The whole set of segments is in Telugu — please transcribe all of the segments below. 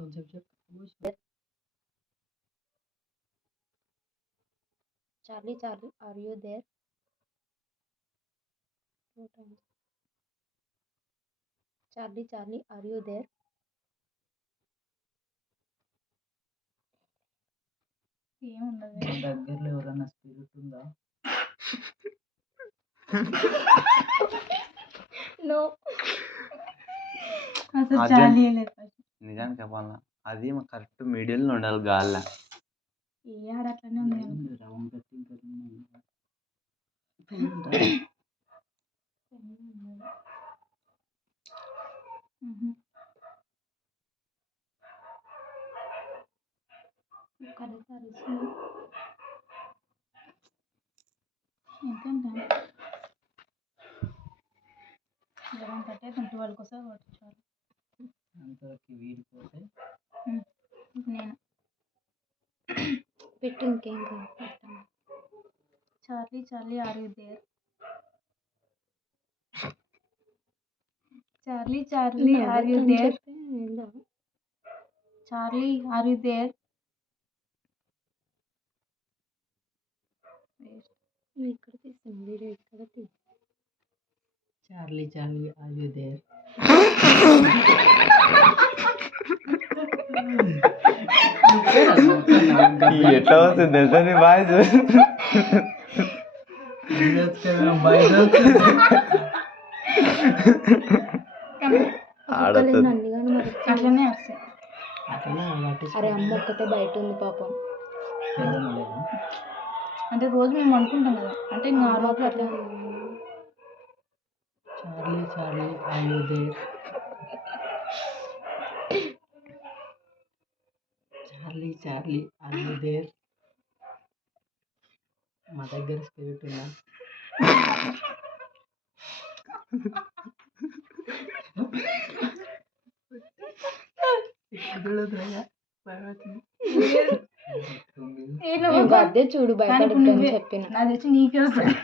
కొంచెం చెప్పు. Charlie, Charlie, are you there? 2 times. Charlie, Charlie, are you there? ఏముండదు. మా దగ్గరలో ఎవరన్నా స్పిరిట్ ఉందా? No. అసలు అదే. చాలీ లేదు ఫస్ట్. నిజానికి చెప్పాలా అది కరెక్ట్ మిడిల్లో ఉండాలి గాల్ల. ఏ ఆడ అట్లనే ఉంది కదా. ఏముంది రౌండ్ కట్టింగ్ ఒకసారి ఇంకేంటా 11:30 అయితే 12కి వస్తే చాలు. అంతవరకు వీడిపోతే నేను పెట్టు ఇంకేం కాదు పెట్టాను. Charlie Charlie are you there? Charlie Charlie are you there? Charlie are you there? నువ్వు ఇక్కడ తీసాను వీడియో ఇక్కడ తీసి Charlie Charlie are you there? ఎట్లా వస్తుంది తెలుసా నీ వాయిస్? ఆడుతుంది అన్నిగాను మరి అట్లనే వస్తాయి. అరే అమ్మ ఒక్కతే బయట ఉంది పాపం. అంటే రోజు మేము అనుకుంటాం కదా, అంటే ఇంకా ఆ రోజు అట్లా. Charlie Charlie are you there? Charlie Charlie are you there? మా దగ్గర స్పిరిట్ ఉందా? అదే చూడు భయపడుతుంది చెప్పిన నాకు తెచ్చి నీకే వస్తుంది.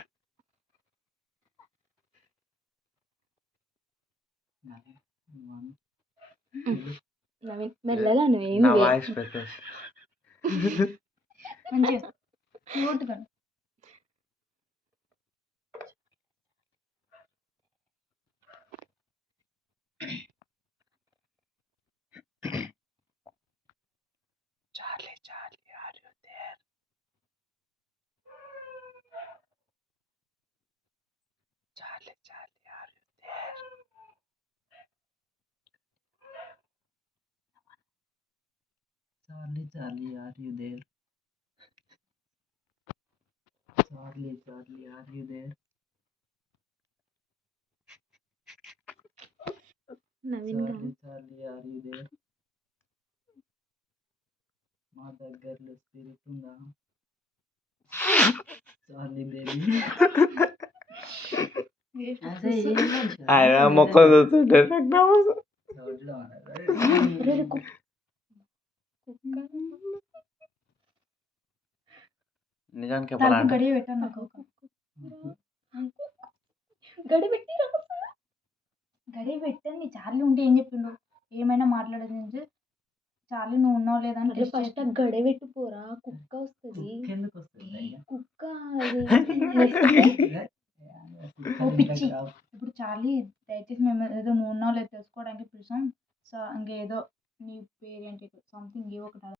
నవీన్ మెల్లగా నా నువ్వేమి వాయిస్ పెట్టేసి మంచిగా క్యూట్గా. Charlie Charlie are you there? Charlie Charlie are you there? Charlie Charlie are you there? Charlie Charlie are you there? Naveen గా Charlie Charlie are you there? మా దగ్గరలో స్పిరిట్ ఉందా? Charlie baby. ఆయన మొక్క చూస్తుంటే నాకు నవ్వు. నిజానికి తలుపు చెప్పాలంటే గడియ పెట్టాను నాకు. గడి పెట్టి గడియ పెట్టండి. చార్లీ ఉంటే ఏం చెప్పిండు, ఏమైనా మాట్లాడేది నుంచి చార్లీ నువ్వు ఉన్నావు లేదా అని టెస్ట్ ఫస్ట్ చేసి గడి పెట్టి పోరా కుక్క వస్తుంది. ఎందుకు వస్తుంది? కుక్క ఓ పిచ్చి. ఇప్పుడు చార్లీ దయచేసి మేము ఏదో నువ్వు ఉన్నావు లేదు తెలుసుకోవడానికి పిలిచాం. సో ఇంకేదో నీ పేరు ఏంటి సంథింగ్ ఏవో ఒకటి